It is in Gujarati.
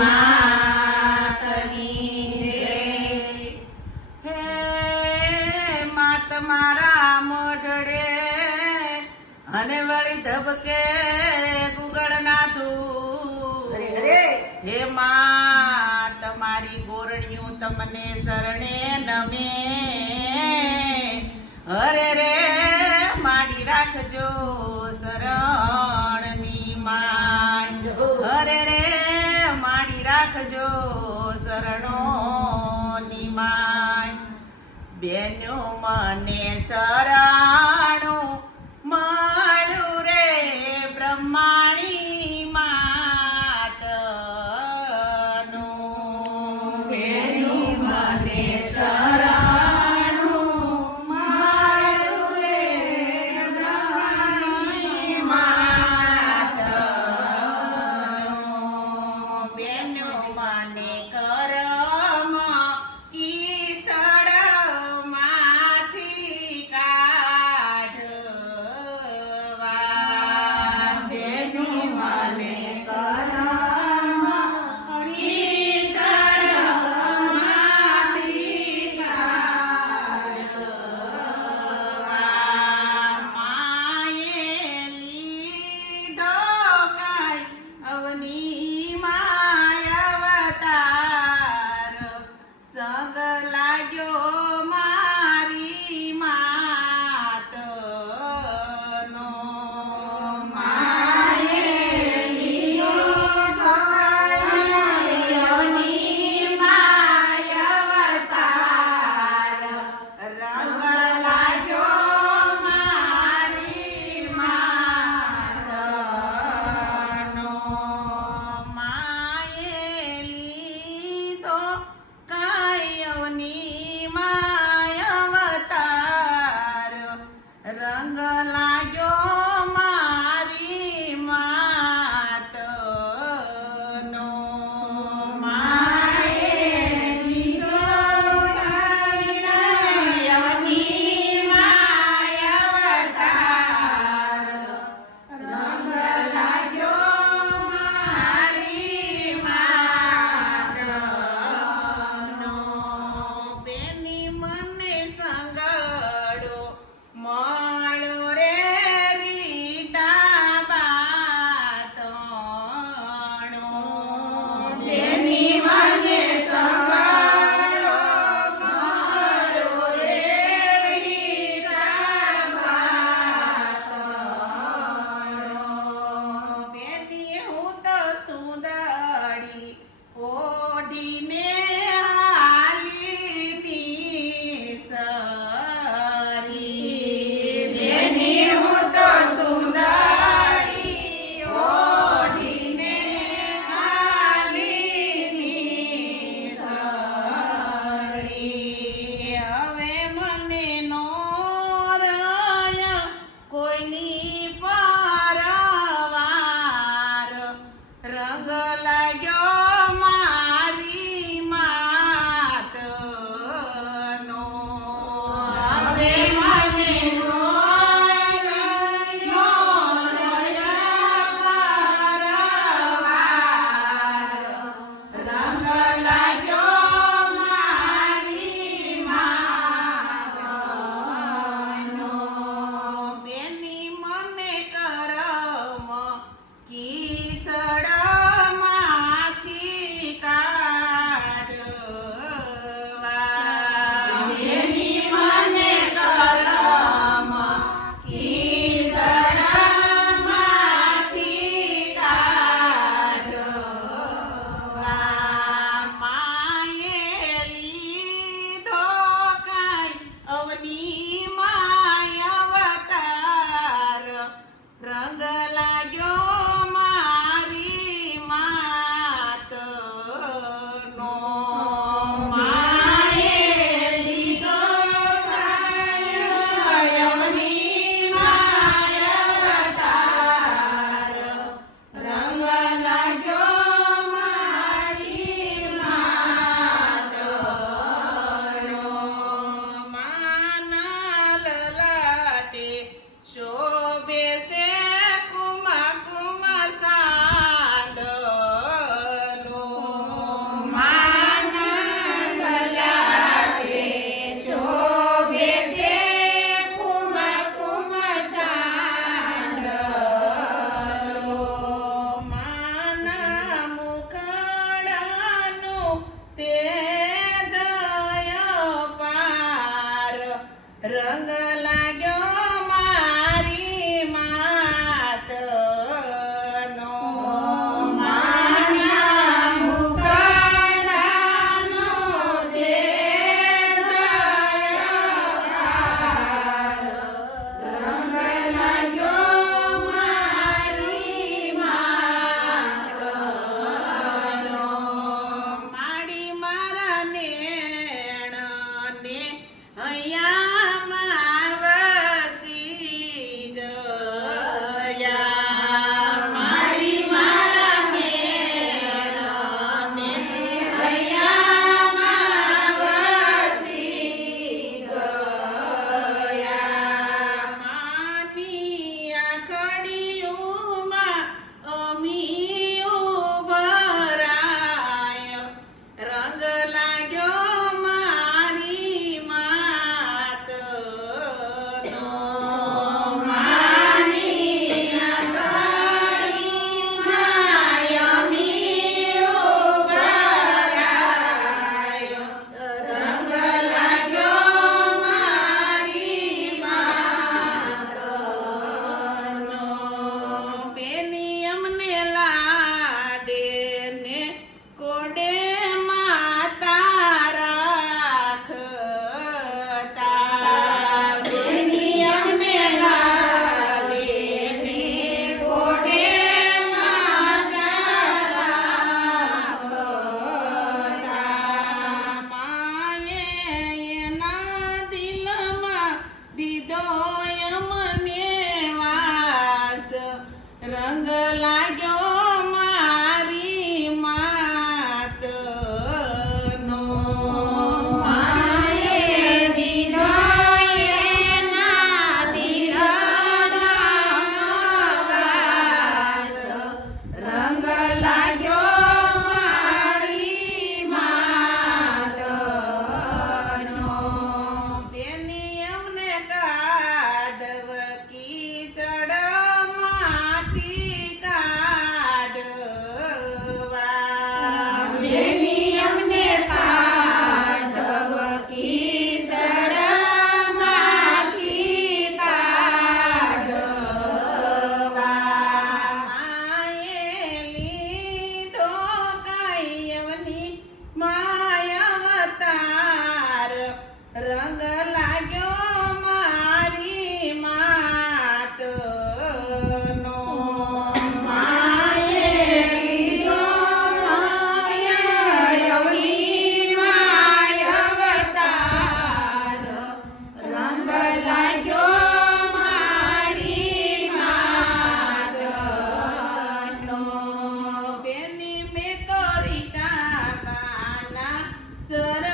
માતની જય. હે માત મારા મોઢડે અને વળી ધબકે ગુગળના ધૂ. હે માં તમારી ગોરણિયું તમને શરણે નમે. હરે રે માડી રાખજો શરણની માય. હરે રે માડી રાખજો શરણોની માય. બેનો મને શરણું મળ્યું રે બ્રહ્માણી માતનું. બેનો મને શરણું મળ્યું રે બ્રહ્માણી માતનું. બેનો મને કરમ કીચડ માંથી કાઢવા. બેનો મને કરમ કીચડ માંથી કાઢવા. માએ લીધો કાંઈ અવની માય અવતાર. સંગ લાગ્યો મારી માતનો. માએ લીધો કાંઈ અવની માય અવતાર. રંગ લાગ્યો મારી માતનો. માએ લીધો કાંઈ અવની માય અવતાર. રંગ લાગ્યો મારી માતનો. માએ લીધો કાંઈ અવની માય અવતાર. રંગ લાગ્યો મારી માતનો. બેની મને સંગડો મળ્યો રે રીટા બાતણો. બેની મને સંગડો મળ્યો રે રીટા બાતણો. બેની હું તો સુંદરી ઓઢીને હાલી સરી. બેની હું તો સુંદરી ઓઢીને હાલી સરી. હવે મને નો રય કોઈની પરવાર. રંગ લાગ્યો સર